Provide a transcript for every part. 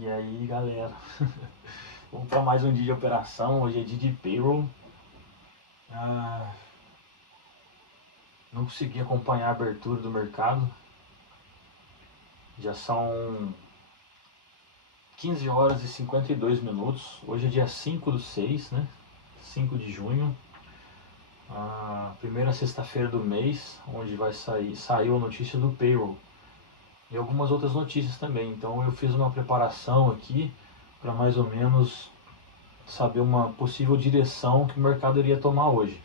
E aí, galera, vamos para mais um dia de operação. Hoje é dia de payroll. Ah, não consegui acompanhar a abertura do mercado. Já são 15 horas e 52 minutos. Hoje é dia 5/6, né? 5 de junho. Primeira sexta-feira do mês, onde saiu a notícia do payroll. E algumas outras notícias também. Então eu fiz uma preparação aqui para mais ou menos saber uma possível direção que o mercado iria tomar hoje.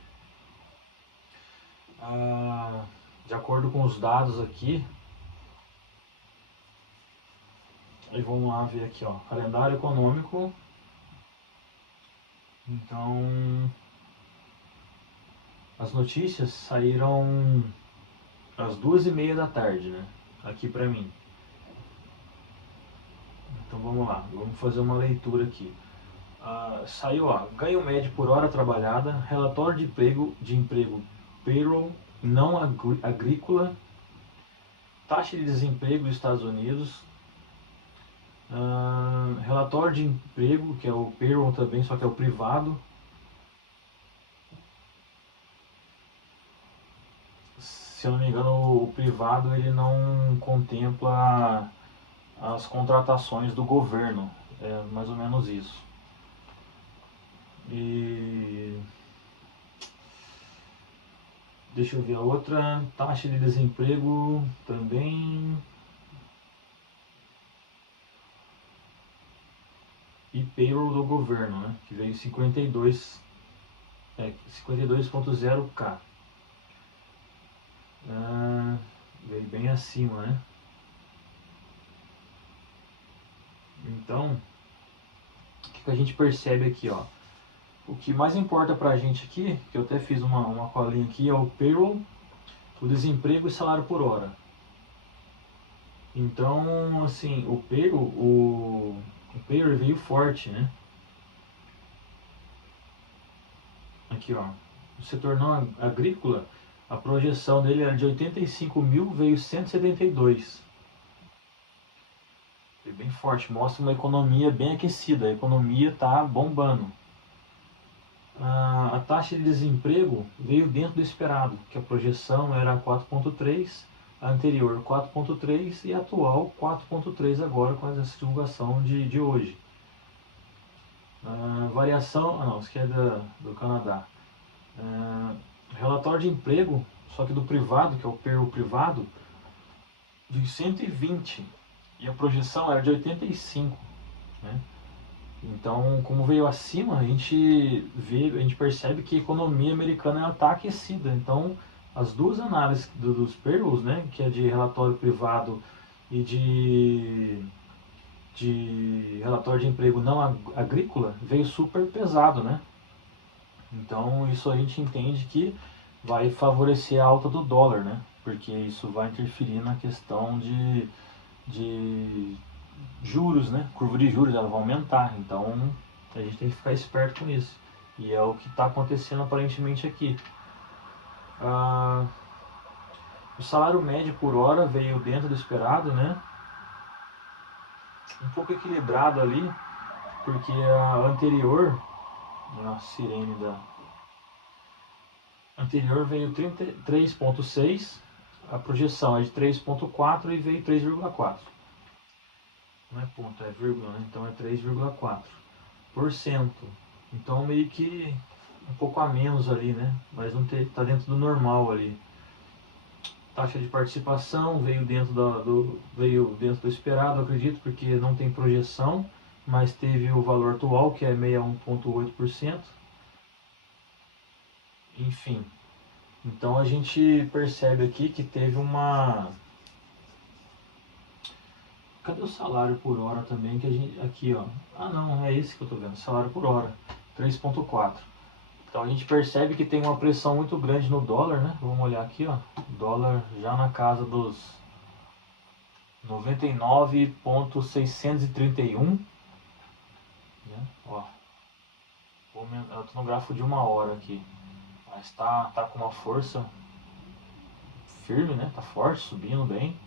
De acordo com os dados aqui, aí vamos lá ver aqui, ó, calendário econômico. Então, as notícias saíram às 2:30 da tarde, né? Aqui pra mim. Então vamos lá, vamos fazer uma leitura aqui. Saiu, ó, ganho médio por hora trabalhada, relatório de emprego payroll não agrícola, taxa de desemprego dos Estados Unidos, relatório de emprego, que é o payroll também, só que é o privado. Se eu não me engano, o privado ele não contempla as contratações do governo, é mais ou menos isso. E deixa eu ver a outra, taxa de desemprego também. E payroll do governo, né, que veio 52.0K. Veio bem acima, né? Então, o que a gente percebe aqui, ó? O que mais importa pra gente aqui, que eu até fiz uma colinha aqui, é o payroll, o desemprego e salário por hora. Então, assim, o payroll veio forte, né? Aqui, ó, o setor não agrícola, a projeção dele era de 85 mil, veio 172. Veio bem forte, mostra uma economia bem aquecida, a economia tá bombando. A taxa de desemprego veio dentro do esperado, que a projeção era 4,3, a anterior 4,3 e a atual 4,3 agora com essa divulgação de hoje. Variação, não, isso aqui é do Canadá. Relatório de emprego, só que do privado, que é o payroll privado, de 120 e a projeção era de 85, né? Então, como veio acima, a gente percebe que a economia americana está aquecida. Então, as duas análises dos payrolls, né, que é de relatório privado e de relatório de emprego não agrícola, veio super pesado, né? Então, isso a gente entende que vai favorecer a alta do dólar, né? Porque isso vai interferir na questão de juros, né? Curva de juros, ela vai aumentar. Então a gente tem que ficar esperto com isso. E é o que está acontecendo aparentemente aqui. O salário médio por hora veio dentro do esperado, né? Um pouco equilibrado ali, porque a anterior, a sirene da anterior veio 33,6, a projeção é de 3,4 e veio 3,4. Não é ponto, é vírgula, né? Então é 3,4%. Então meio que um pouco a menos ali, né? Mas não está dentro do normal ali. Taxa de participação veio dentro do esperado, acredito, porque não tem projeção, mas teve o valor atual, que é 61,8%. Enfim, então a gente percebe aqui que teve uma... Cadê o salário por hora também? Que a gente... Aqui, ó. Não, é esse que eu tô vendo. Salário por hora. 3,4. Então a gente percebe que tem uma pressão muito grande no dólar, né? Vamos olhar aqui, ó. Dólar já na casa dos 99,631. Né? Ó. Eu tô no gráfico de 1 hora aqui. Mas tá com uma força firme, né? Tá forte, subindo bem.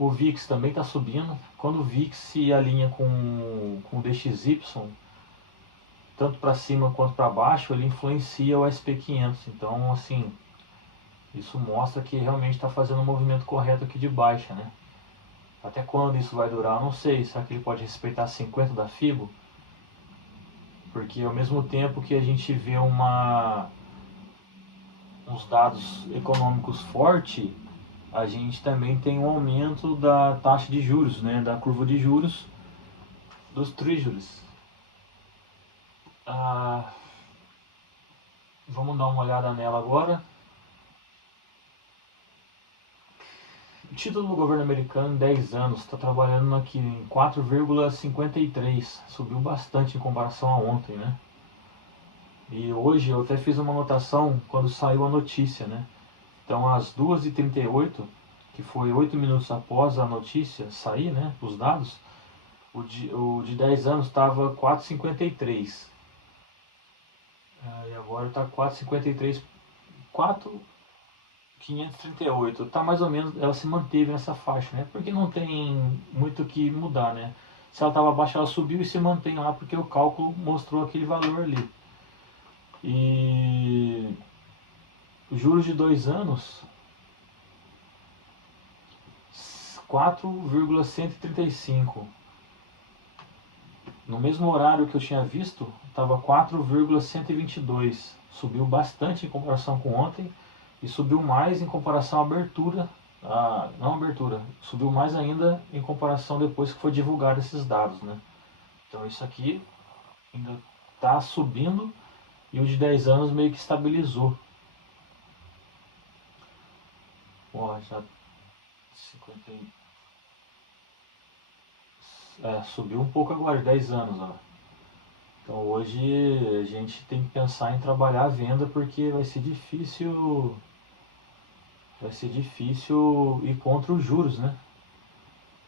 O VIX também está subindo. Quando o VIX se alinha com o DXY, tanto para cima quanto para baixo, ele influencia o SP500. Então, assim, isso mostra que realmente está fazendo um movimento correto aqui de baixa, né? Até quando isso vai durar? Eu não sei. Será que ele pode respeitar 50 da Fibo? Porque ao mesmo tempo que a gente vê uns dados econômicos fortes, a gente também tem um aumento da taxa de juros, né? Da curva de juros dos treasuries. Ah, vamos dar uma olhada nela agora. O título do governo americano em 10 anos está trabalhando aqui em 4,53. Subiu bastante em comparação a ontem, né? E hoje eu até fiz uma anotação quando saiu a notícia, né? Então às 2h38, que foi 8 minutos após a notícia sair, né? Os dados, o de 10 anos estava 4,53. E agora está 4,53, 4,538. Está mais ou menos, ela se manteve nessa faixa, né? Porque não tem muito o que mudar, né? Se ela estava abaixo, ela subiu e se mantém lá porque o cálculo mostrou aquele valor ali. E os juros de 2 anos, 4,135. No mesmo horário que eu tinha visto, estava 4,122. Subiu bastante em comparação com ontem e subiu mais em comparação à abertura. Não abertura, subiu mais ainda em comparação depois que foi divulgado esses dados, né? Então isso aqui ainda está subindo e o de 10 anos meio que estabilizou. Ó, já 50, subiu um pouco agora, 10 anos, ó. Então hoje a gente tem que pensar em trabalhar a venda porque vai ser difícil ir contra os juros, né?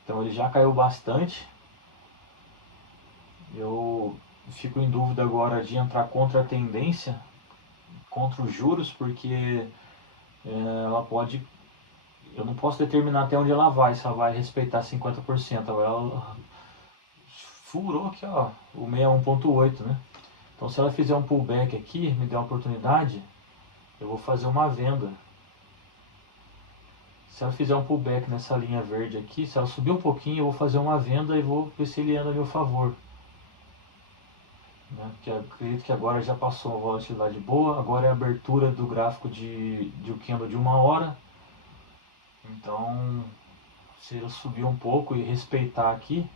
Então ele já caiu bastante. Eu fico em dúvida agora de entrar contra a tendência, contra os juros, porque ela pode. Eu não posso determinar até onde ela vai, se ela vai respeitar 50%. Ela furou aqui, ó, o 61,8, né? Então se ela fizer um pullback aqui, me der uma oportunidade, eu vou fazer uma venda. Se ela fizer um pullback nessa linha verde aqui, se ela subir um pouquinho, eu vou fazer uma venda e vou ver se ele anda a meu favor. Né? Porque eu acredito que agora já passou uma volatilidade boa, agora é a abertura do gráfico de um candle de 1 hora. Então, se ele subir um pouco e respeitar aqui,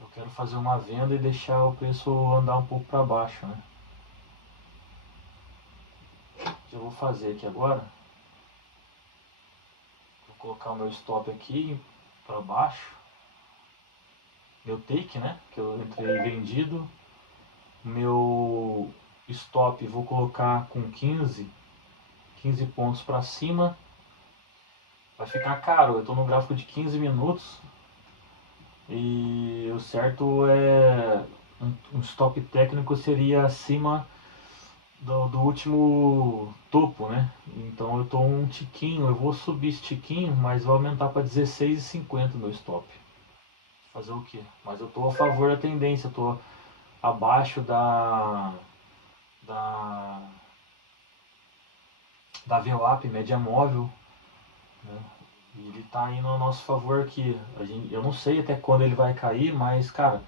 eu quero fazer uma venda e deixar o preço andar um pouco para baixo, né? O que eu vou fazer aqui agora, vou colocar o meu stop aqui para baixo, meu take, né, que eu entrei vendido, meu stop vou colocar com 15 pontos para cima, vai ficar caro, eu estou no gráfico de 15 minutos e o certo é um stop técnico seria acima do último topo, né? Então eu estou um tiquinho, eu vou subir esse tiquinho, mas vou aumentar para 16,50 meu stop. Fazer o quê? Mas eu estou a favor da tendência, eu estou abaixo da, da VWAP, média móvel, né? E ele está indo a nosso favor aqui. Eu não sei até quando ele vai cair, mas cara,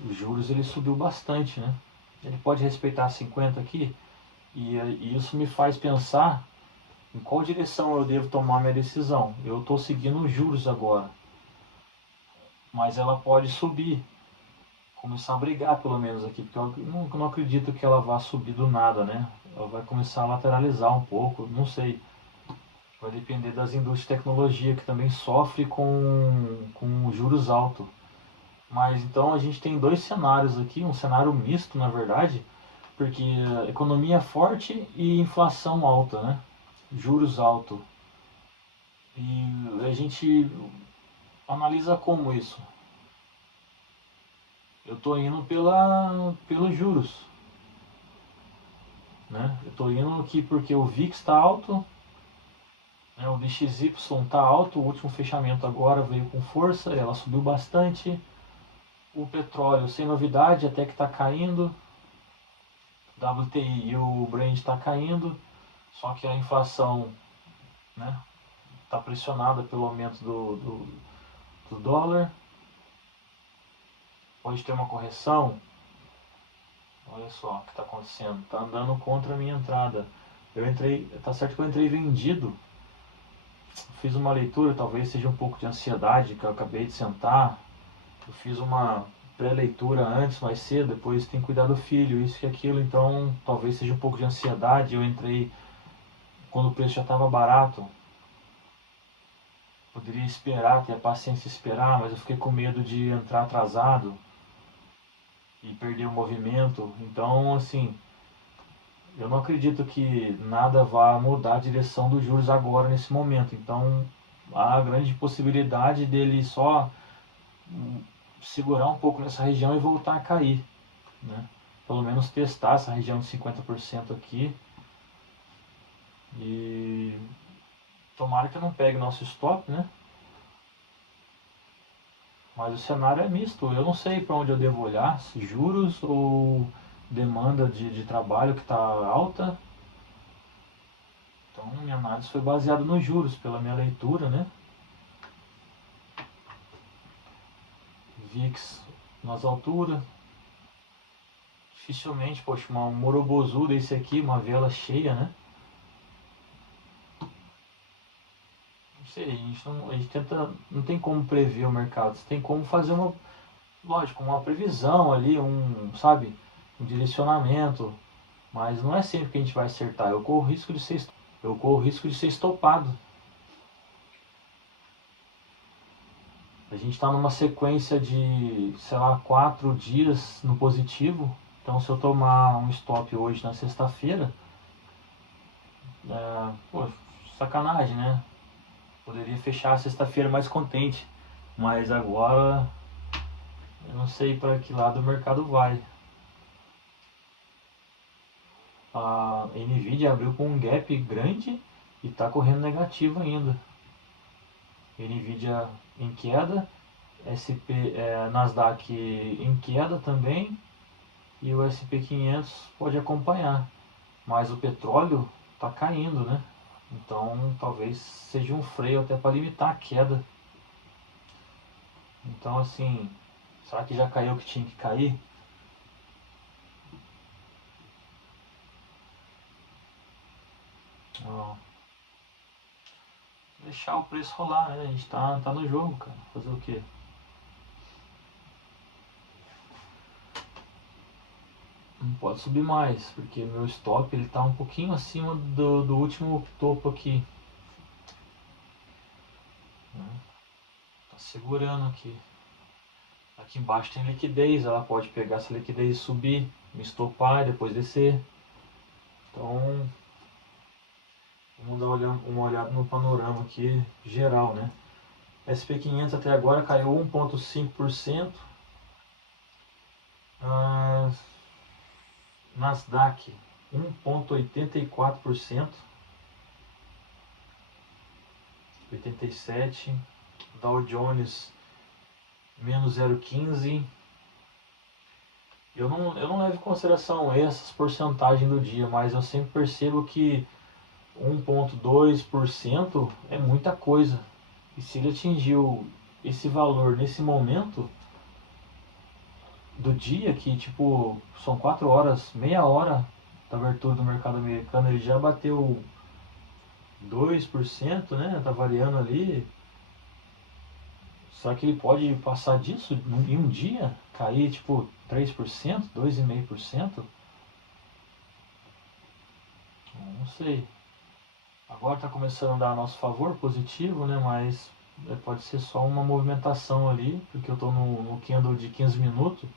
os juros ele subiu bastante, né? Ele pode respeitar 50 aqui, e isso me faz pensar em qual direção eu devo tomar minha decisão. Eu estou seguindo os juros agora, mas ela pode subir, começar a brigar pelo menos aqui, porque eu não acredito que ela vá subir do nada, né? Ela vai começar a lateralizar um pouco, não sei. Vai depender das indústrias de tecnologia, que também sofre com juros altos. Mas então a gente tem dois cenários aqui, um cenário misto na verdade, porque economia forte e inflação alta, né? Juros altos. E a gente analisa como isso. Eu estou indo pelos juros, né? Eu estou indo aqui porque o VIX está alto, O DXY está alto, o último fechamento agora veio com força, ela subiu bastante. O petróleo sem novidade, até que está caindo. WTI e o Brent está caindo, só que a inflação, né, está pressionada pelo aumento do dólar. Pode ter uma correção. Olha só o que está acontecendo, está andando contra a minha entrada. Eu entrei, tá certo que eu entrei vendido. Fiz uma leitura, talvez seja um pouco de ansiedade, que eu acabei de sentar. Eu fiz uma pré-leitura antes, mais cedo, depois tem que cuidar do filho, isso e aquilo, então talvez seja um pouco de ansiedade. Eu entrei quando o preço já estava barato. Poderia esperar, ter a paciência de esperar, mas eu fiquei com medo de entrar atrasado e perder o movimento. Então, assim, eu não acredito que nada vá mudar a direção dos juros agora, nesse momento. Então, há grande possibilidade dele só segurar um pouco nessa região e voltar a cair, né? Pelo menos testar essa região de 50% aqui. E tomara que não pegue nosso stop, né? Mas o cenário é misto. Eu não sei para onde eu devo olhar, se juros ou demanda de trabalho que está alta. Então, minha análise foi baseada nos juros, pela minha leitura, né? VIX nas alturas. Dificilmente, poxa, um morobozu desse aqui, uma vela cheia, né? Não sei, a gente tenta, não tem como prever o mercado, você tem como fazer uma, lógico, uma previsão ali, sabe, um direcionamento, mas não é sempre que a gente vai acertar. Eu corro o risco de ser estopado. A gente está numa sequência de, sei lá, 4 dias no positivo. Então, se eu tomar um stop hoje na sexta-feira, pô, sacanagem, né? Poderia fechar a sexta-feira mais contente. Mas agora eu não sei para que lado o mercado vai. A Nvidia abriu com um gap grande e está correndo negativo ainda. Nvidia em queda, Nasdaq em queda também, e o SP500 pode acompanhar. Mas o petróleo está caindo, né? Então talvez seja um freio até para limitar a queda. Então, assim, será que já caiu o que tinha que cair? Ó, deixar o preço rolar, né? A gente tá no jogo, cara. Fazer o quê? Não pode subir mais, porque meu stop ele tá um pouquinho acima do último topo aqui, né? Tá segurando aqui. Aqui embaixo tem liquidez, ela pode pegar essa liquidez e subir, me estopar e depois descer. Então, vamos dar uma olhada no panorama aqui geral, né? SP500 até agora caiu 1,5%. Ah, Nasdaq 1,84%. 87. Dow Jones menos 0,15. Eu não levo em consideração essas porcentagens do dia, mas eu sempre percebo que 1,2% é muita coisa. E se ele atingiu esse valor nesse momento do dia, que tipo são 4 horas, meia hora da abertura do mercado americano, ele já bateu 2%, né? Tá variando ali. Será que ele pode passar disso em um dia? Cair tipo 3%, 2,5%? Não sei. Agora está começando a dar a nosso favor, positivo, né? Mas pode ser só uma movimentação ali, porque eu estou no candle de 15 minutos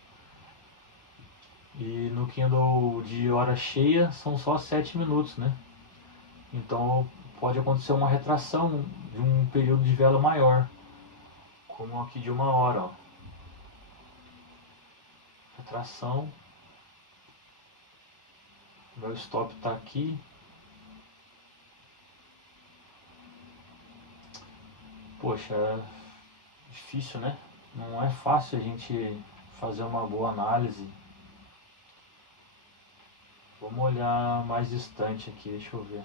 e no candle de hora cheia são só 7 minutos, né? Então pode acontecer uma retração de um período de vela maior, como aqui de 1 hora, ó. Retração, meu stop está aqui. Poxa, é difícil, né? Não é fácil a gente fazer uma boa análise. Vamos olhar mais distante aqui, deixa eu ver.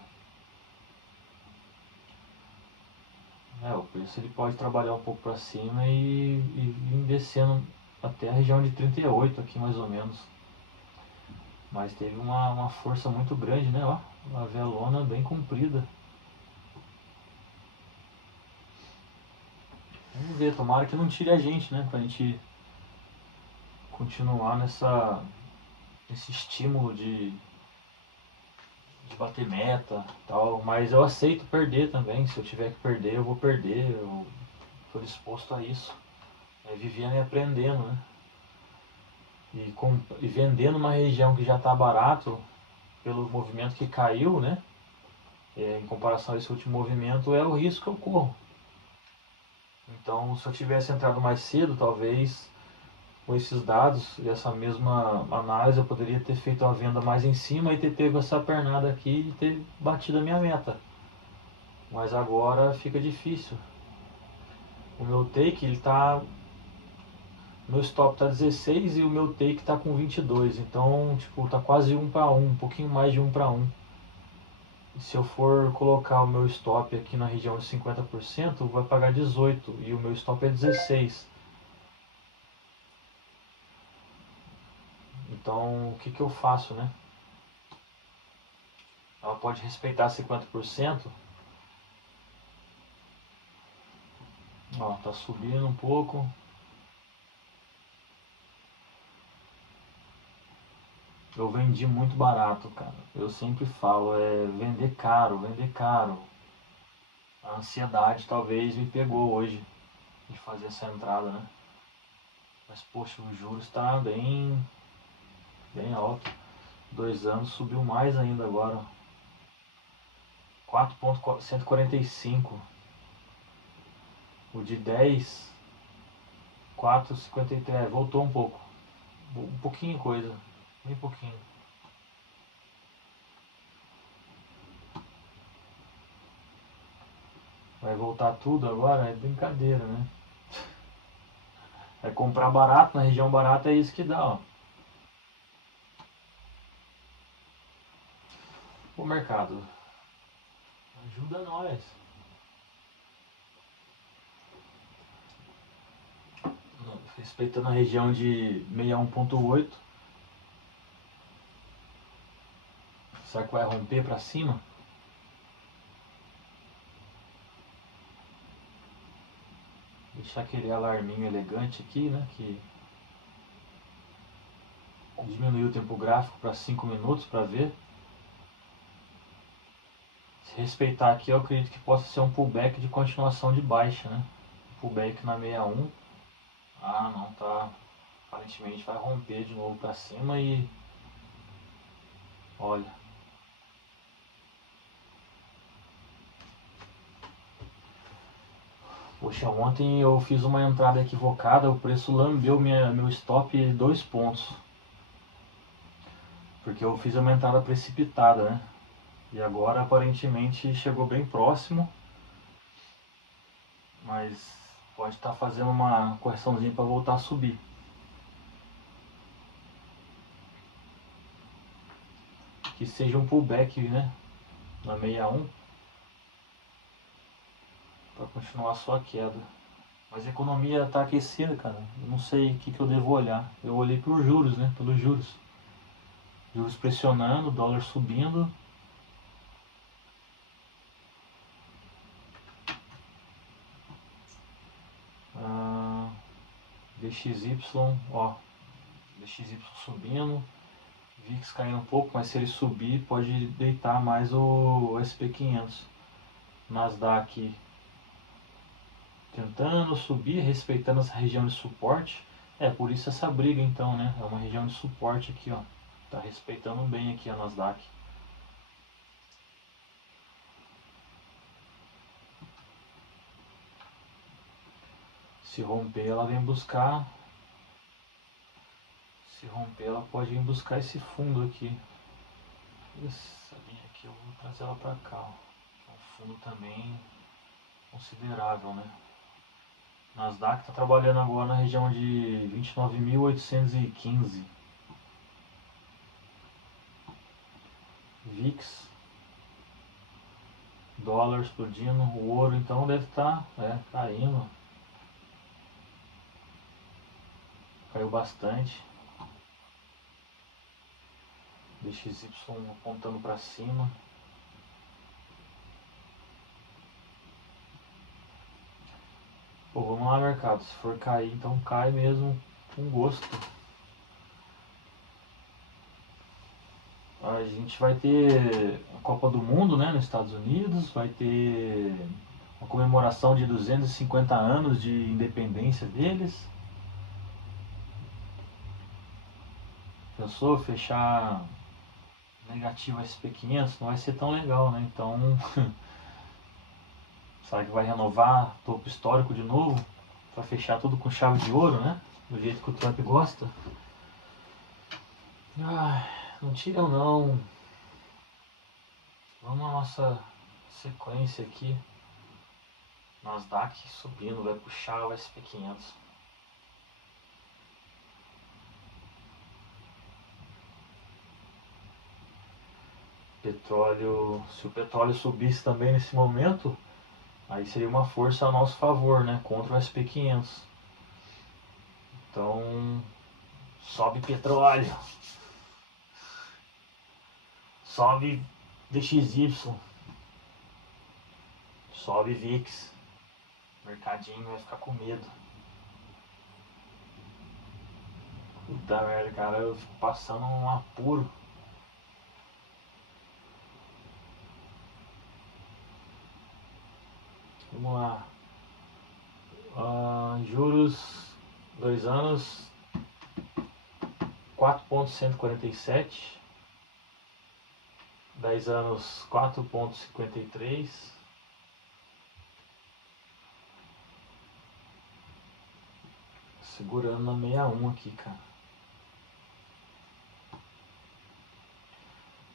O preço ele pode trabalhar um pouco para cima e vir descendo até a região de 38 aqui mais ou menos. Mas teve uma força muito grande, né? Ó, uma velona bem comprida. Vamos ver, tomara que não tire a gente, né? Pra gente continuar nesse estímulo de bater meta e tal. Mas eu aceito perder também. Se eu tiver que perder, eu vou perder. Eu tô disposto a isso. É vivendo e aprendendo, né? E vendendo uma região que já está barato pelo movimento que caiu, né? Em comparação a esse último movimento, é o risco que eu corro. Então, se eu tivesse entrado mais cedo, talvez com esses dados e essa mesma análise, eu poderia ter feito uma venda mais em cima e ter pego essa pernada aqui e ter batido a minha meta. Mas agora fica difícil. O meu take, ele tá... Meu stop tá 16 e o meu take tá com 22. Então, tipo, tá quase 1 para 1, um pouquinho mais de 1 para 1. E se eu for colocar o meu stop aqui na região de 50%, vai pagar 18 e o meu stop é 16. Então, o que que eu faço, né? Ela pode respeitar 50%. Ó, tá subindo um pouco. Eu vendi muito barato, cara. Eu sempre falo, vender caro, vender caro. A ansiedade talvez me pegou hoje de fazer essa entrada, né? Mas poxa, os juros está bem alto. 2 anos subiu mais ainda agora. 4,145. O de 10, 4,53. Voltou um pouco. Um pouquinho coisa. Bem pouquinho. Vai voltar tudo agora? É brincadeira, né? É comprar barato, na região barata é isso que dá, ó. O mercado, ajuda nós. Respeitando a região de 61,8. Será que vai romper para cima? Deixar aquele alarminho elegante aqui, né? Que diminuiu o tempo gráfico para 5 minutos para ver. Se respeitar aqui, eu acredito que possa ser um pullback de continuação de baixa, né? Pullback na 61. Ah, não, tá. Aparentemente vai romper de novo para cima e... Olha. Poxa, ontem eu fiz uma entrada equivocada, o preço lambeu meu stop 2 pontos. Porque eu fiz uma entrada precipitada, né? E agora aparentemente chegou bem próximo. Mas pode estar fazendo uma correçãozinha para voltar a subir. Que seja um pullback, né? Na 61. Para continuar só a queda. Mas a economia está aquecida, cara. Eu não sei o que eu devo olhar. Eu olhei por juros, né? Pelos juros. Juros pressionando, dólar subindo. DXY, ó. DXY subindo. VIX caindo um pouco, mas se ele subir pode deitar mais o SP500. Nasdaq tentando subir, respeitando essa região de suporte. Por isso essa briga então, né? É uma região de suporte aqui, ó. Tá respeitando bem aqui a Nasdaq. Se romper, ela vem buscar. Se romper, ela pode vir buscar esse fundo aqui. Essa linha aqui eu vou trazer ela para cá, ó. É um fundo também considerável, né? Nasdaq está trabalhando agora na região de 29.815. VIX, dólar explodindo, o ouro então deve estar caindo. Caiu bastante. DXY apontando para cima. Pô, vamos lá, mercado. Se for cair, então cai mesmo com gosto. A gente vai ter a Copa do Mundo, né, nos Estados Unidos. Vai ter uma comemoração de 250 anos de independência deles. Pensou fechar negativo SP500? Não vai ser tão legal, né? Então, será que vai renovar topo histórico de novo? Para fechar tudo com chave de ouro, né? Do jeito que o Trump gosta. Ai, não tiram não. Vamos na nossa sequência aqui. Nasdaq subindo, vai puxar o SP500. Petróleo, se o petróleo subisse também nesse momento, aí seria uma força a nosso favor, né? Contra o SP500. Então, sobe petróleo. Sobe DXY. Sobe VIX. O mercadinho vai ficar com medo. Puta merda, cara, eu fico passando um apuro. Vamos lá. Juros 2 anos 4,147. 10 anos 4,53. Segurando na 61 aqui, cara.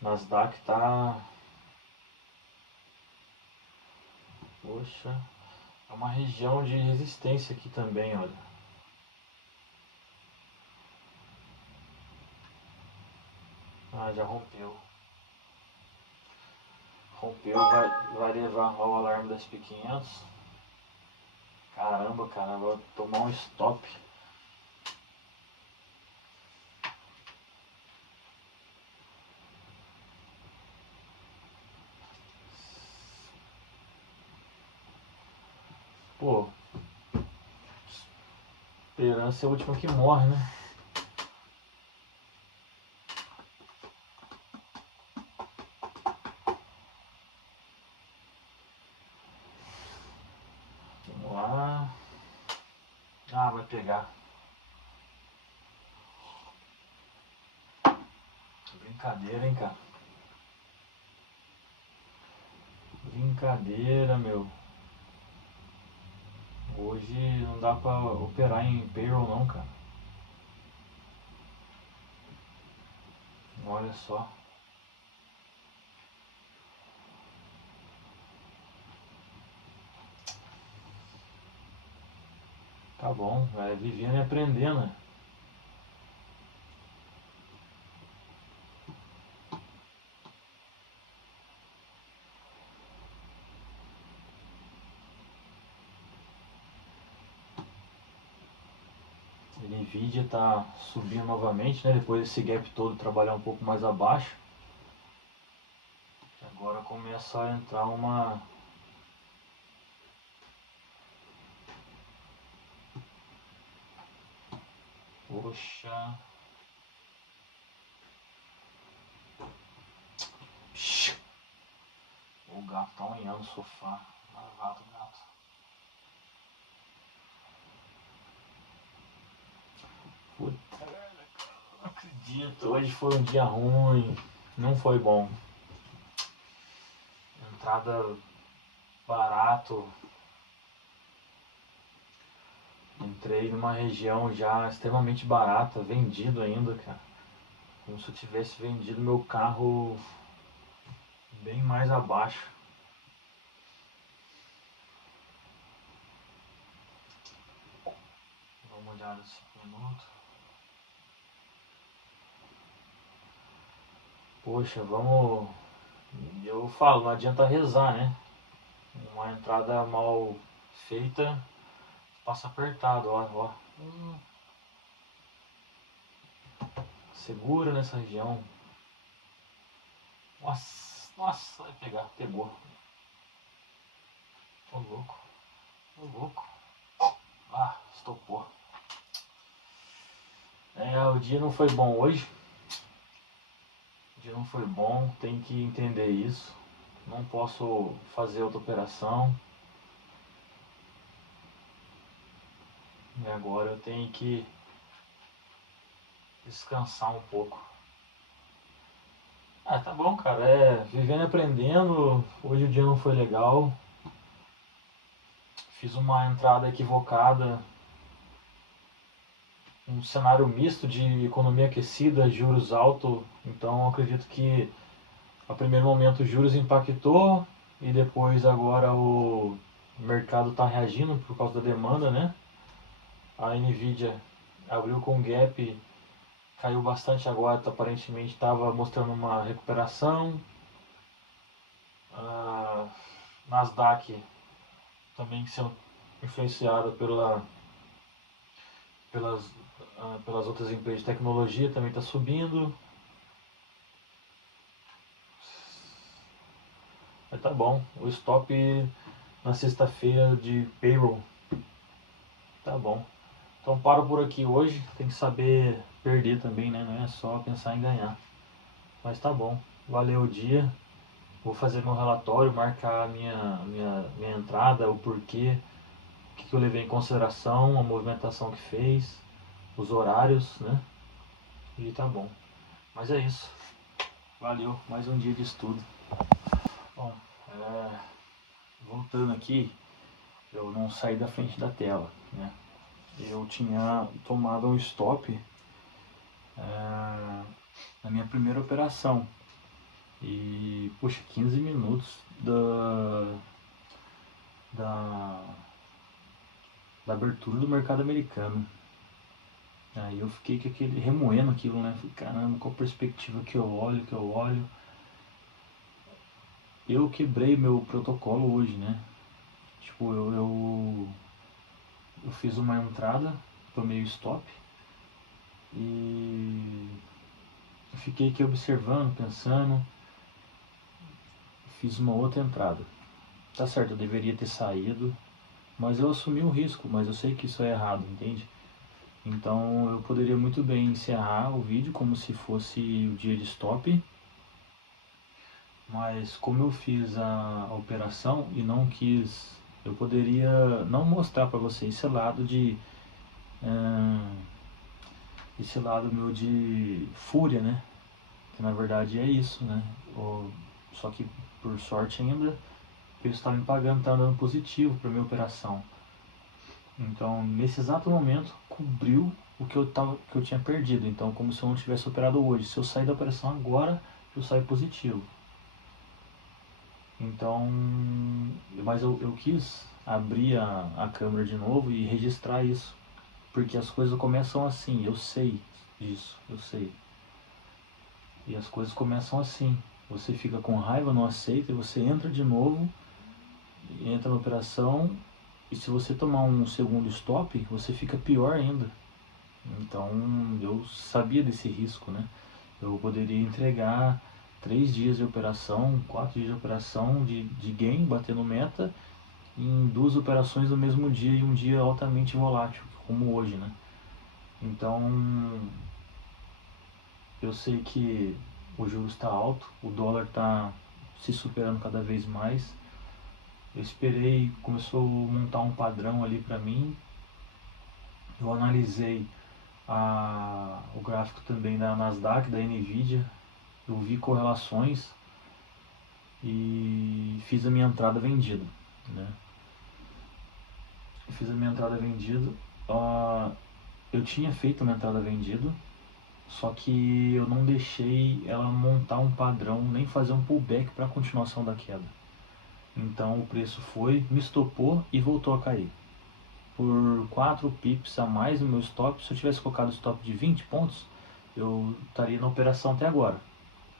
Nasdaq tá... Poxa, é uma região de resistência aqui também, olha. Ah, já rompeu. Rompeu, vai levar ao alarme das SP500. Caramba, cara, vou tomar um stop. Pô, esperança é a última que morre, né? Vamos lá. Ah, vai pegar. Brincadeira, hein, cara. Brincadeira, meu. Hoje não dá pra operar em payroll não, cara. Olha só. Tá bom, vivendo e aprendendo, né? Nvidia tá subindo novamente, né? Depois desse gap todo trabalhar um pouco mais abaixo. Agora começa a entrar uma... Poxa... O gato tá unhando o sofá. Gato, gato. Puta merda, cara. Não acredito. Hoje foi um dia ruim. Não foi bom. Entrada barato. Entrei numa região já extremamente barata, vendido ainda, cara. Como se eu tivesse vendido meu carro bem mais abaixo. olhada, 5 minutos. Poxa, vamos... Eu falo, não adianta rezar, né? Uma entrada mal feita, passa apertado, ó. Segura nessa região. Nossa, vai pegar, pegou. Ô louco. Ah, estopou. O dia não foi bom hoje. O dia não foi bom, tem que entender isso. Não posso fazer outra operação. E agora eu tenho que descansar um pouco. Tá bom, cara. Vivendo e aprendendo. Hoje o dia não foi legal. Fiz uma entrada equivocada. Um cenário misto de economia aquecida, juros altos. Então eu acredito que a primeiro momento os juros impactou e depois agora o mercado está reagindo por causa da demanda, né? A Nvidia abriu com gap, caiu bastante agora, aparentemente estava mostrando uma recuperação. A Nasdaq também sendo influenciada pelas outras empresas de tecnologia, também está subindo. Mas tá bom, o stop na sexta-feira de payroll. Tá bom. Então paro por aqui hoje, tem que saber perder também, né? Não é só pensar em ganhar. Mas tá bom, valeu o dia. Vou fazer meu relatório, marcar a minha entrada, o porquê, o que eu levei em consideração, a movimentação que fez, os horários, né? E tá bom. Mas é isso. Valeu, mais um dia de estudo. Bom, voltando aqui, eu não saí da frente da tela, né? Eu tinha tomado um stop na minha primeira operação. E, puxa, 15 minutos da abertura do mercado americano. Aí eu fiquei com aquele, remoendo aquilo, né? Falei, caramba, qual perspectiva que eu olho. Eu quebrei meu protocolo hoje, né? Tipo, eu fiz uma entrada, tomei o stop e fiquei aqui observando, pensando, fiz uma outra entrada. Tá certo, eu deveria ter saído, mas eu assumi o risco, mas eu sei que isso é errado, entende? Então eu poderia muito bem encerrar o vídeo como se fosse o dia de stop, mas como eu fiz a operação e não quis, eu poderia não mostrar para você esse lado meu de fúria, né? Que na verdade é isso, né? Só que por sorte ainda eles estão me pagando, está dando positivo para minha operação. Então nesse exato momento cobriu o que eu tinha perdido. Então como se eu não tivesse operado hoje. Se eu sair da operação agora, eu saio positivo. Então, mas eu quis abrir a câmera de novo e registrar isso. Porque as coisas começam assim, eu sei disso, eu sei. E as coisas começam assim. Você fica com raiva, não aceita, e você entra de novo, entra na operação, e se você tomar um segundo stop, você fica pior ainda. Então eu sabia desse risco, né? Eu poderia entregar 3 dias de operação, 4 dias de operação de gain, batendo meta, em 2 operações no mesmo dia e um dia altamente volátil, como hoje, né? Então eu sei que o juro está alto, o dólar está se superando cada vez mais. Eu esperei, começou a montar um padrão ali para mim. Eu analisei o gráfico também da Nasdaq, da Nvidia. Eu vi correlações e fiz a minha entrada vendida, né? Fiz a minha entrada vendida. Eu tinha feito uma entrada vendida, só que eu não deixei ela montar um padrão, nem fazer um pullback para a continuação da queda. Então o preço me estopou e voltou a cair. por 4 pips a mais no meu stop. Se eu tivesse colocado o stop de 20 pontos, eu estaria na operação até agora.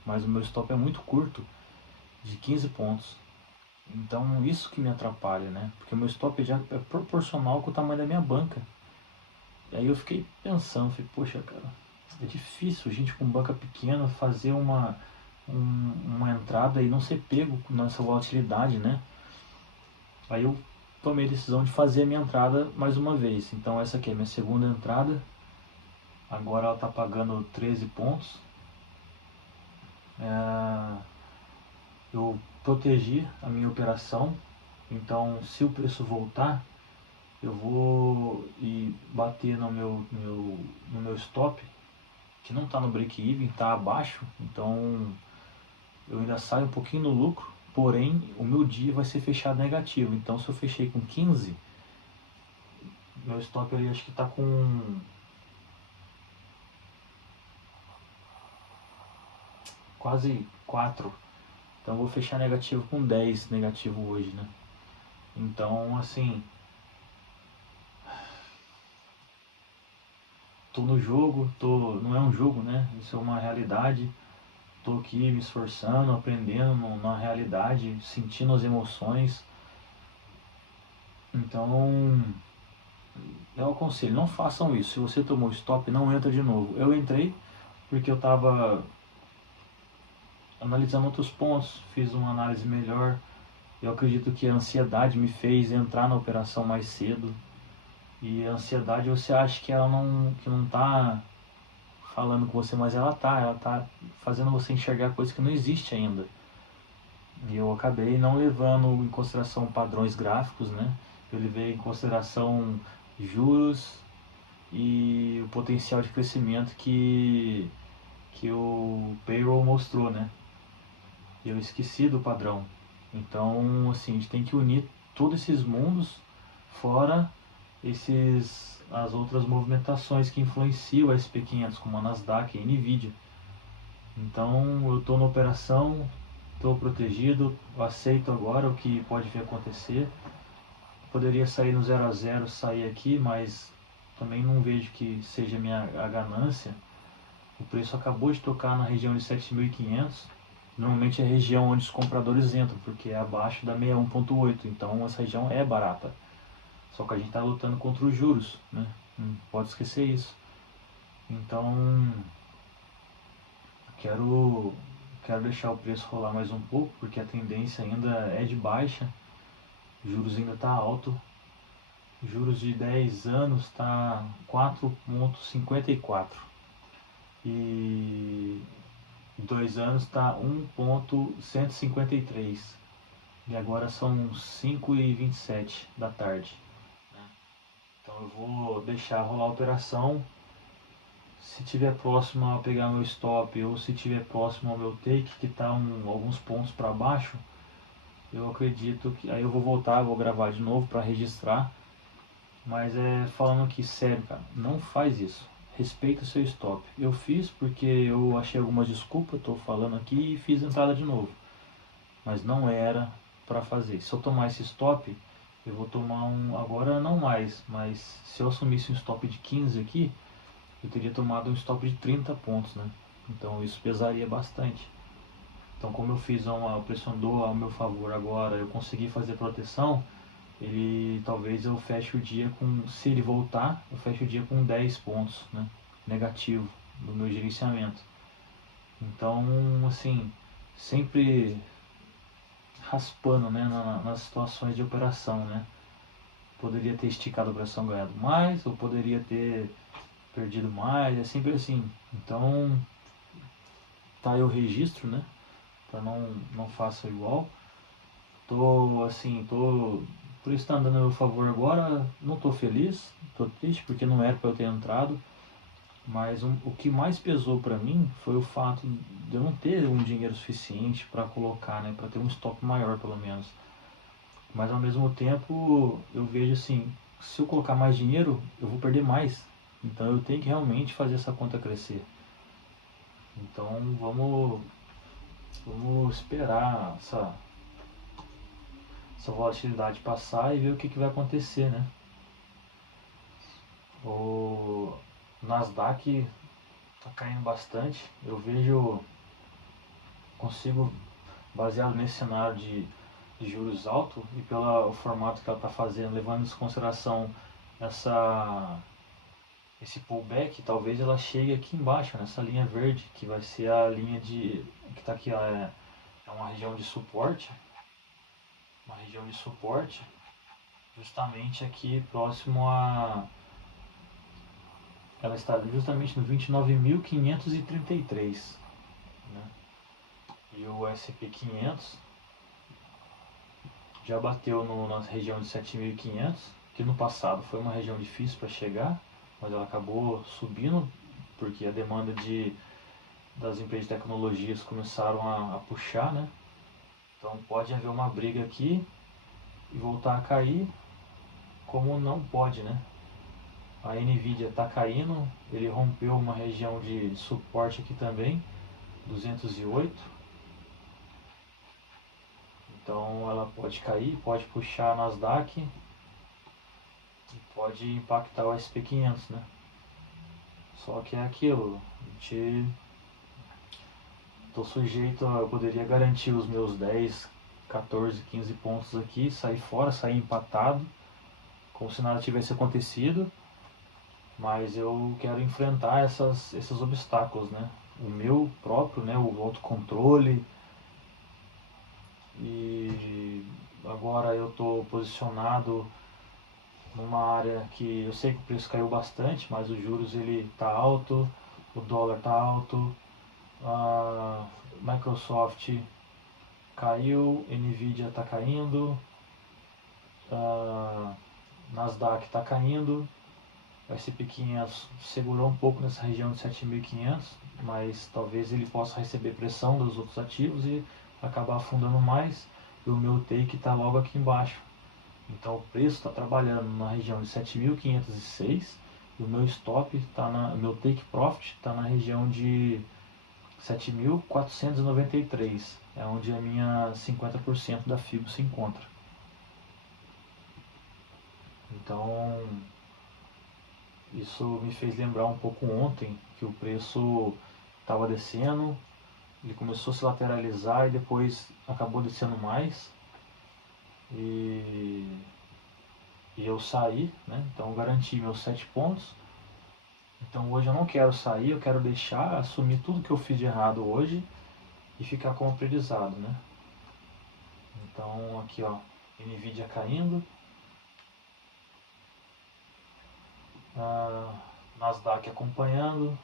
Mas o meu stop é muito curto, de 15 pontos. Então isso que me atrapalha, né? Porque o meu stop já é proporcional com o tamanho da minha banca. E aí eu fiquei pensando, falei, poxa, cara, é difícil a gente com banca pequena fazer uma entrada e não ser pego nessa volatilidade, né? Aí eu tomei a decisão de fazer a minha entrada mais uma vez. Então essa aqui é a minha segunda entrada. Agora ela está pagando 13 pontos. Eu protegi a minha operação. Então se o preço voltar, eu vou ir bater no meu stop, que não está no break-even, está abaixo. Então eu ainda saio um pouquinho no lucro, porém o meu dia vai ser fechado negativo. Então se eu fechei com 15, meu stop ali acho que está com quase 4. Então eu vou fechar negativo com 10 negativo hoje, né? Então assim, tô no jogo, não é um jogo, né? Isso é uma realidade. Tô aqui me esforçando, aprendendo na realidade, sentindo as emoções. Então, eu aconselho, não façam isso. Se você tomou stop, não entra de novo. Eu entrei porque eu estava analisando outros pontos, fiz uma análise melhor. Eu acredito que a ansiedade me fez entrar na operação mais cedo. E a ansiedade, você acha que ela não tá falando com você, mas ela tá fazendo você enxergar coisas que não existe ainda. E eu acabei não levando em consideração padrões gráficos, né? Eu levei em consideração juros e o potencial de crescimento que o payroll mostrou, né? E eu esqueci do padrão. Então, assim, a gente tem que unir todos esses mundos, fora as outras movimentações que influenciam o SP500, como a Nasdaq e a Nvidia. Então, eu estou na operação, estou protegido, eu aceito agora o que pode vir a acontecer. Poderia sair no 0 a 0, sair aqui, mas também não vejo que seja a ganância. O preço acabou de tocar na região de 7.500. Normalmente é a região onde os compradores entram, porque é abaixo da 61.8, então essa região é barata. Só que a gente está lutando contra os juros, né? Não pode esquecer isso. Então, quero, quero deixar o preço rolar mais um pouco, porque a tendência ainda é de baixa. Juros ainda está alto. Juros de 10 anos está 4,54. E 2 anos está 1,153. E agora são 5h27 da tarde. Então eu vou deixar rolar a operação. Se tiver próximo a pegar meu stop ou se tiver próximo ao meu take, que está alguns pontos para baixo, eu acredito que aí eu vou voltar, vou gravar de novo para registrar. Mas falando aqui sério, cara, não faz isso. Respeita o seu stop. Eu fiz porque eu achei algumas desculpas, estou falando aqui e fiz entrada de novo. Mas não era para fazer. Se eu tomar esse stop, eu vou tomar agora não mais, mas se eu assumisse um stop de 15 aqui, eu teria tomado um stop de 30 pontos, né? Então isso pesaria bastante. Então como eu fiz o preço andou ao meu favor agora, eu consegui fazer proteção, talvez eu feche o dia se ele voltar, eu feche o dia com 10 pontos, né? Negativo do meu gerenciamento. Então, assim, sempre raspando, né, nas situações de operação, né? Poderia ter esticado a operação, ganhado mais, ou poderia ter perdido mais, é sempre assim. Então, tá aí o registro, né? Para não faça igual. Por isso tá andando a meu favor agora, não tô feliz, tô triste porque não era para eu ter entrado, mas o que mais pesou para mim foi o fato de eu não ter um dinheiro suficiente para colocar, né, para ter um stop maior pelo menos. Mas ao mesmo tempo eu vejo assim, se eu colocar mais dinheiro, eu vou perder mais. Então eu tenho que realmente fazer essa conta crescer. Então vamos esperar essa volatilidade passar e ver o que vai acontecer, né? O Nasdaq está caindo bastante. Eu vejo, consigo, baseado nesse cenário de juros alto e pelo formato que ela está fazendo, levando em consideração esse pullback, talvez ela chegue aqui embaixo, nessa linha verde, que vai ser a linha que está aqui, ó, é uma região de suporte, justamente aqui próximo a, ela está justamente no 29.533, né? E o S&P 500 já bateu na região de 7.500, que no passado foi uma região difícil para chegar, mas ela acabou subindo porque a demanda das empresas de tecnologias começaram a puxar, né? Então pode haver uma briga aqui e voltar a cair, como não pode, né? A Nvidia está caindo, ele rompeu uma região de suporte aqui também, 208. Então ela pode cair, pode puxar a Nasdaq e pode impactar o SP500, né? Só que é aquilo, estou sujeito eu poderia garantir os meus 10, 14, 15 pontos aqui, sair fora, sair empatado, como se nada tivesse acontecido, mas eu quero enfrentar esses obstáculos, né? O meu próprio, né? O autocontrole. E agora eu estou posicionado numa área que eu sei que o preço caiu bastante, mas os juros ele está alto, o dólar está alto, a Microsoft caiu, Nvidia está caindo, a Nasdaq está caindo, o S&P 500 segurou um pouco nessa região de 7.500, mas talvez ele possa receber pressão dos outros ativos e acabar afundando mais, e o meu take está logo aqui embaixo. Então o preço está trabalhando na região de 7.506 e o meu stop meu take profit está na região de 7.493, é onde a minha 50% da FIBO se encontra. Então isso me fez lembrar um pouco ontem que o preço estava descendo, ele começou a se lateralizar e depois acabou descendo mais. E eu saí, né? Então eu garanti meus 7 pontos. Então hoje eu não quero sair, eu quero deixar, assumir tudo que eu fiz de errado hoje e ficar como aprendizado, né? Então aqui ó, Nvidia caindo, a Nasdaq acompanhando,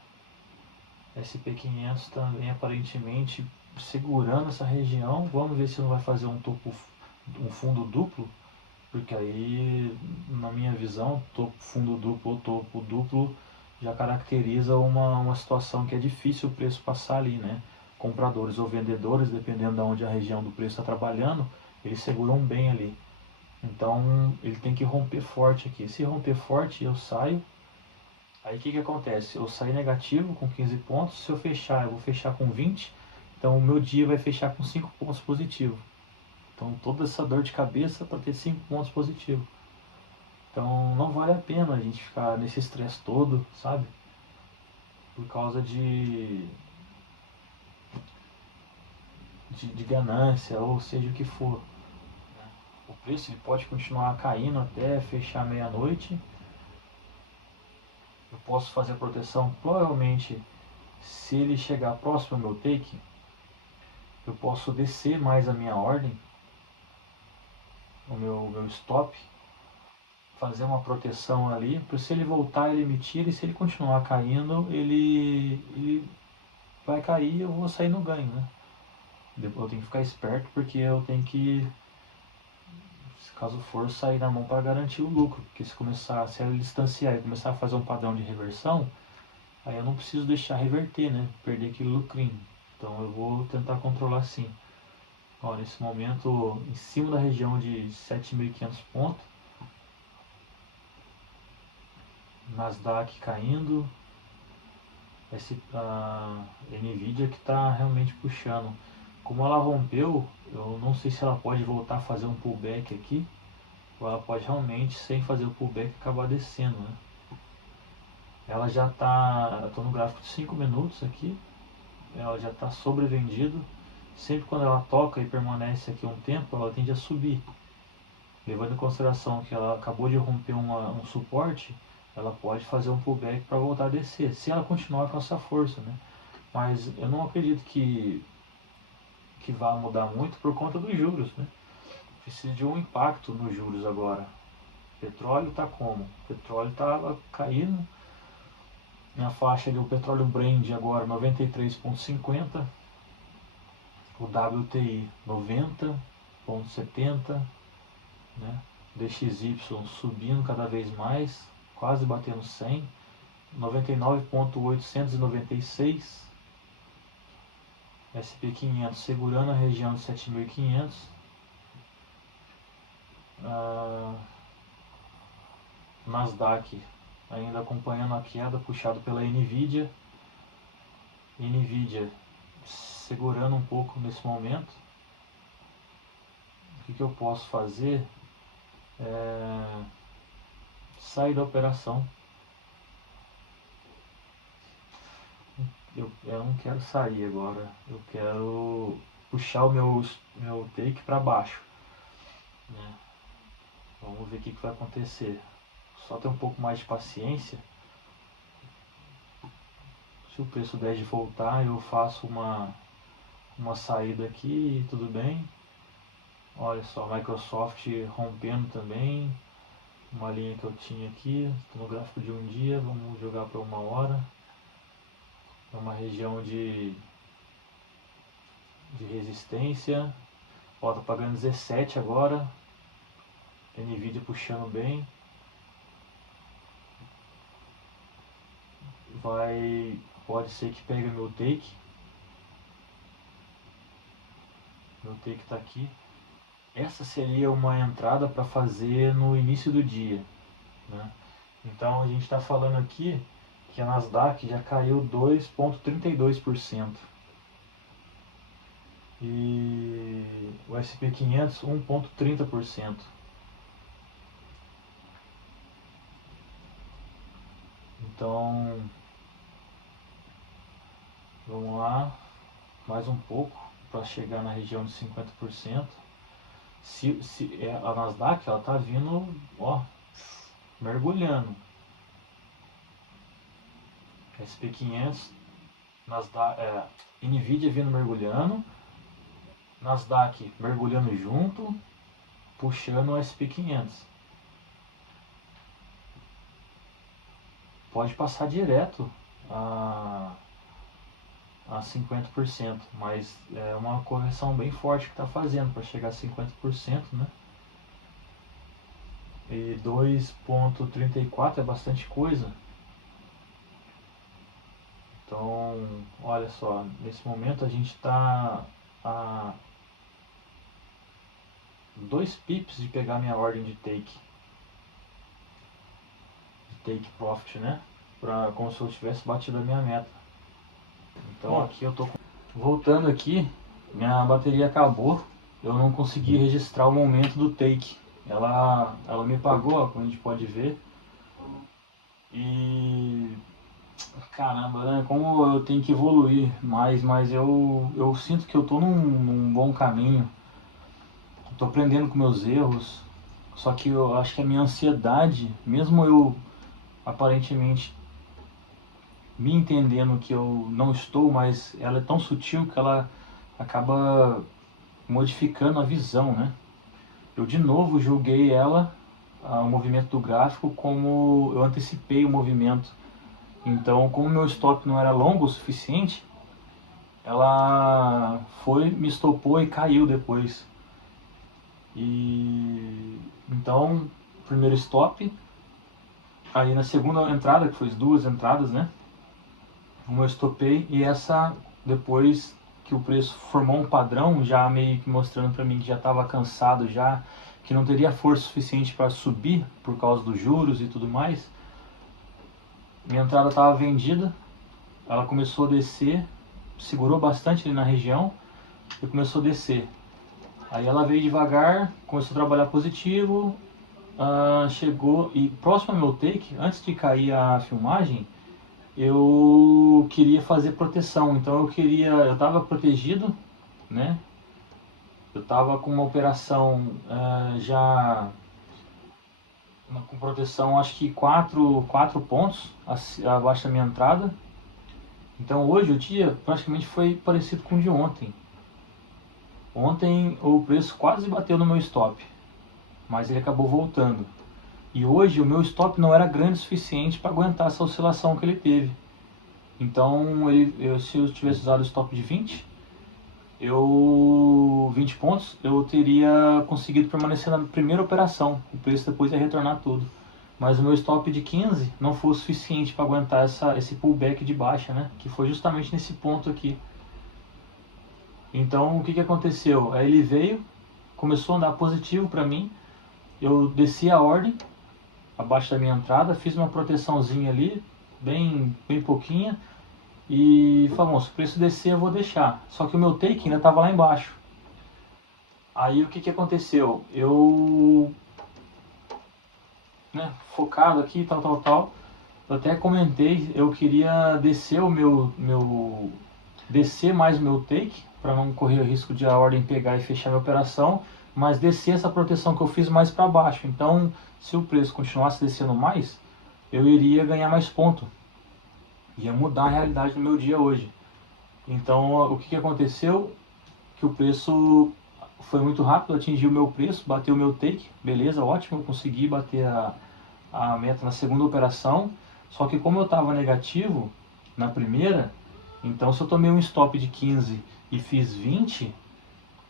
SP500 também aparentemente segurando essa região. Vamos ver se não vai fazer um fundo duplo, porque aí, na minha visão, fundo duplo ou topo duplo já caracteriza uma situação que é difícil o preço passar ali, né? Compradores ou vendedores, dependendo de onde a região do preço está trabalhando, eles seguram bem ali. Então ele tem que romper forte aqui. Se romper forte, eu saio. Aí o que acontece? Eu saio negativo com 15 pontos. Se eu fechar, eu vou fechar com 20. Então o meu dia vai fechar com 5 pontos positivos. Então toda essa dor de cabeça para ter 5 pontos positivos. Então não vale a pena a gente ficar nesse estresse todo, sabe? Por causa de ganância, ou seja o que for. O preço ele pode continuar caindo até fechar meia-noite. Eu posso fazer a proteção, provavelmente, se ele chegar próximo ao meu take, eu posso descer mais a minha ordem, o meu stop, fazer uma proteção ali, para se ele voltar ele me tira, e se ele continuar caindo, ele vai cair e eu vou sair no ganho, né? Eu tenho que ficar esperto porque eu tenho que, se caso for, sair na mão para garantir o lucro, porque se ele distanciar e começar a fazer um padrão de reversão, aí eu não preciso deixar reverter, né? Perder aquele lucrinho. Então eu vou tentar controlar sim. Ó, nesse momento, em cima da região de 7.500 pontos, Nasdaq caindo, a Nvidia que está realmente puxando. Como ela rompeu, eu não sei se ela pode voltar a fazer um pullback aqui, ou ela pode realmente, sem fazer o pullback, acabar descendo, né? ela já está, eu estou no gráfico de 5 minutos aqui, ela já está sobrevendido. Sempre quando ela toca e permanece aqui um tempo, ela tende a subir. Levando em consideração que ela acabou de romper um suporte, ela pode fazer um pullback para voltar a descer, se ela continuar com essa força, né? Mas eu não acredito que vá mudar muito por conta dos juros, né? Precisa de um impacto nos juros agora. O petróleo está como? O petróleo estava caindo na faixa ali, o petróleo Brent agora 93,50, o WTI 90,70, né? DXY subindo cada vez mais, quase batendo 100, 99,896, SP500 segurando a região de 7.500, Nasdaq ainda acompanhando a queda, puxado pela Nvidia, segurando um pouco nesse momento. O que eu posso fazer? Sair da operação. Eu não quero sair agora, eu quero puxar o meu take para baixo, né? Vamos ver o que vai acontecer. Só ter um pouco mais de paciência. Se o preço der de voltar, eu faço uma saída aqui e tudo bem. Olha só, Microsoft rompendo também. Uma linha que eu tinha aqui, estou no gráfico de um dia, vamos jogar para 1 hora. É uma região de resistência. Ó, tá pagando 17 agora. Nvidia puxando bem. Pode ser que pegue meu take. Meu take está aqui. Essa seria uma entrada para fazer no início do dia, né? Então a gente está falando aqui que a Nasdaq já caiu 2,32% e o SP500 1,30%. Então vamos lá, mais um pouco para chegar na região de 50%. A Nasdaq ela tá vindo, ó, mergulhando. SP500, Nvidia vindo mergulhando, Nasdaq mergulhando junto, puxando o SP500. Pode passar direto a 50%, mas é uma correção bem forte que está fazendo para chegar a 50%, né? E 2,34 é bastante coisa. Então, olha só, nesse momento a gente está a 2 pips de pegar minha ordem de take profit, né? Como se eu tivesse batido a minha meta. Então aqui eu tô voltando aqui, minha bateria acabou, eu não consegui registrar o momento do take. Ela me pagou, ó, como a gente pode ver. E caramba, né? Como eu tenho que evoluir mais, mas eu sinto que eu tô num bom caminho. Tô aprendendo com meus erros. Só que eu acho que a minha ansiedade, mesmo eu aparentemente me entendendo que eu não estou, mas ela é tão sutil que ela acaba modificando a visão, né? Eu de novo julguei o movimento do gráfico, como eu antecipei o movimento. Então, como meu stop não era longo o suficiente, ela me estopou e caiu depois. E então, primeiro stop, aí na segunda entrada, que foi 2 entradas, né? Uma eu estopei e essa, depois que o preço formou um padrão, já meio que mostrando para mim que já estava cansado, já que não teria força suficiente para subir por causa dos juros e tudo mais, minha entrada estava vendida, ela começou a descer, segurou bastante ali na região e começou a descer. Aí ela veio devagar, começou a trabalhar positivo, chegou e próximo ao meu take, antes de cair a filmagem, eu queria fazer proteção. Então eu estava protegido, né? Eu estava com uma operação já com proteção, acho que 4 pontos abaixo da minha entrada. Então hoje o dia praticamente foi parecido com o de ontem. Ontem o preço quase bateu no meu stop, mas ele acabou voltando. E hoje o meu stop não era grande o suficiente para aguentar essa oscilação que ele teve. Então se eu tivesse usado o stop de 20 pontos, eu teria conseguido permanecer na primeira operação. O preço depois ia retornar tudo. Mas o meu stop de 15 não foi o suficiente para aguentar esse pullback de baixa, né? Que foi justamente nesse ponto aqui. Então o que aconteceu? Aí ele veio, começou a andar positivo para mim. Eu desci a ordem abaixo da minha entrada, fiz uma proteçãozinha ali, bem pouquinha. E falou, bom, se o preço descer eu vou deixar. Só que o meu take ainda estava lá embaixo. Aí o que aconteceu? Eu, né, focado aqui, tal. Eu até comentei, eu queria descer descer mais o meu take, para não correr o risco de a ordem pegar e fechar a minha operação, mas descer essa proteção que eu fiz mais para baixo. Então, se o preço continuasse descendo mais, eu iria ganhar mais ponto. Ia mudar a realidade do meu dia hoje. Então, o que aconteceu? Que o preço foi muito rápido, atingiu o meu preço, bateu o meu take, beleza, ótimo, eu consegui bater a meta na segunda operação. Só que como eu estava negativo na primeira, então se eu tomei um stop de 15 e fiz 20,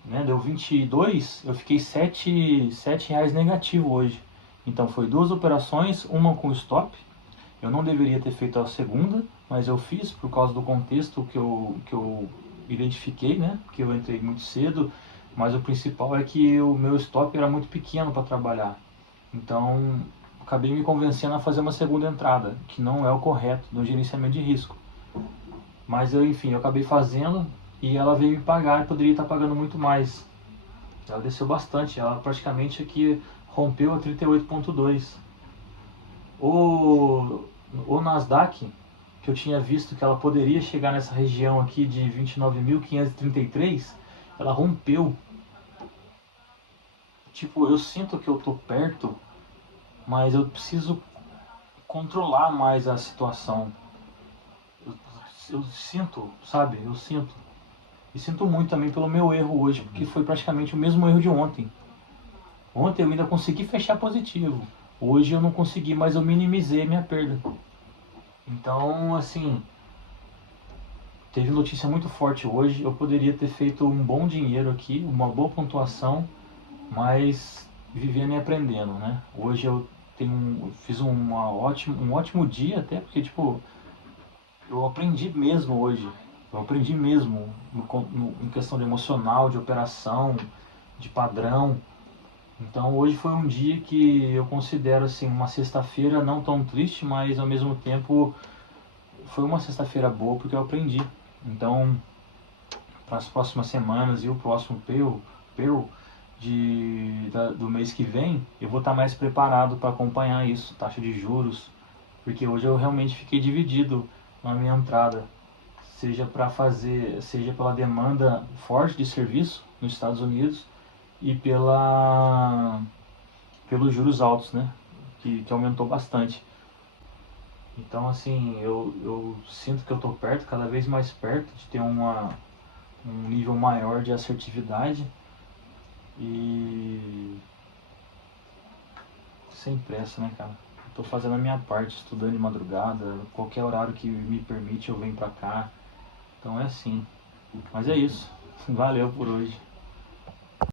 né, deu 22, eu fiquei 7 reais negativo hoje. Então foi 2 operações, uma com stop. Eu não deveria ter feito a segunda, mas eu fiz por causa do contexto que eu identifiquei, né? Porque eu entrei muito cedo, mas o principal é que o meu stop era muito pequeno para trabalhar. Então, acabei me convencendo a fazer uma segunda entrada, que não é o correto no gerenciamento de risco. Mas enfim, eu acabei fazendo e ela veio me pagar, e poderia estar pagando muito mais. Ela desceu bastante, ela praticamente aqui rompeu a 38,2. O Nasdaq, que eu tinha visto que ela poderia chegar nessa região aqui de 29.533, ela rompeu. Tipo, eu sinto que eu tô perto, mas eu preciso controlar mais a situação. Eu sinto, sabe? Eu sinto. E sinto muito também pelo meu erro hoje, porque foi praticamente o mesmo erro de ontem. Ontem eu ainda consegui fechar positivo. Hoje eu não consegui, mas eu minimizei minha perda. Então, assim, teve notícia muito forte hoje. Eu poderia ter feito um bom dinheiro aqui, uma boa pontuação, mas vivendo e aprendendo, né? Hoje eu fiz um ótimo dia até, porque, tipo, eu aprendi mesmo hoje. Eu aprendi mesmo em questão de emocional, de operação, de padrão. Então hoje foi um dia que eu considero assim uma sexta-feira não tão triste, mas ao mesmo tempo foi uma sexta-feira boa porque eu aprendi. Então, para as próximas semanas e o próximo PEU do mês que vem, eu vou estar mais preparado para acompanhar isso, taxa de juros, porque hoje eu realmente fiquei dividido na minha entrada, seja pela demanda forte de serviço nos Estados Unidos e pelos juros altos, né, que aumentou bastante. Então, assim, eu sinto que eu estou perto, cada vez mais perto de ter um nível maior de assertividade e sem pressa, né, cara? Estou fazendo a minha parte, estudando de madrugada, qualquer horário que me permite eu venho pra cá. Então é assim. Mas é isso. Valeu por hoje.